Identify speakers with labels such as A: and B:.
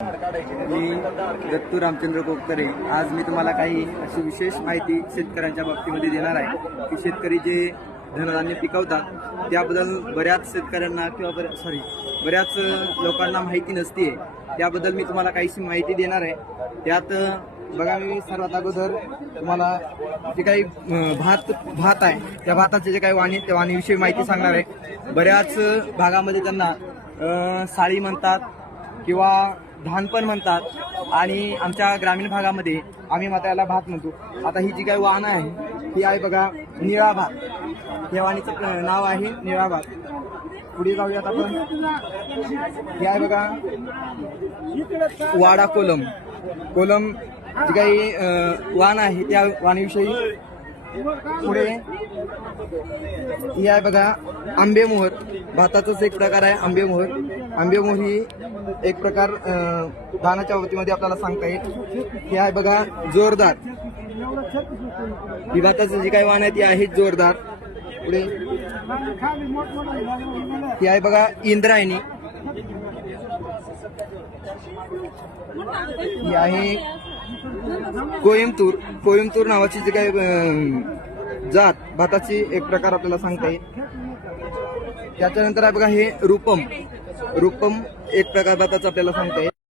A: मी दत्तू रामचंद्र कोकरे आज मी तुम्हाला काही अशी विशेष माहिती शेतकऱ्यांच्या बाबतीमध्ये देणार आहे. की शेतकरी जे धनधान्य पिकवतात त्याबद्दल बऱ्याच शेतकऱ्यांना किंवा बऱ्या सॉरी बऱ्याच लोकांना माहिती नसते त्याबद्दल मी तुम्हाला काहीशी माहिती देणार आहे. त्यात बघा मी सर्वात अगोदर तुम्हाला जे काही भात भात आहे. त्या भाताचे जे काही वाणी त्या वाणीविषयी माहिती सांगणार आहे. बऱ्याच भागामध्ये त्यांना साळी म्हणतात किंवा धान पण म्हणतात. आणि आमच्या ग्रामीण भागामध्ये आम्ही मात्र याला भात म्हणतो. आता ही जी काही वाहनं आहे ही आहे बघा निळा भात. या वाणीचं नाव आहे निळा भात. पुढे जाऊयात आपण. ही आहे बघा वाडा कोलम. कोलम जी काही वाण आहे त्या वाणीविषयी पुढे ही आहे बघा आंबेमोहर. भाताचाच एक प्रकार आहे आंबेमोहर. आंबेमोर ही एक प्रकार धानाच्या बाबतीमध्ये आपल्याला सांगता येईल. ही आहे बघा जोरदार. ही भाताचं जी काही वाण आहे ती आहे जोरदार. पुढे. ही आहे बघा इंद्रायणी. ही आहे कोइंबतूर कोयमतूर नावाची जी काही जात भाताची एक प्रकार आपल्याला सांगता येईल. त्याच्यानंतर आहे बघा हे रूपम. रूपम एक प्रकार भाताचं आपल्याला सांगता येईल.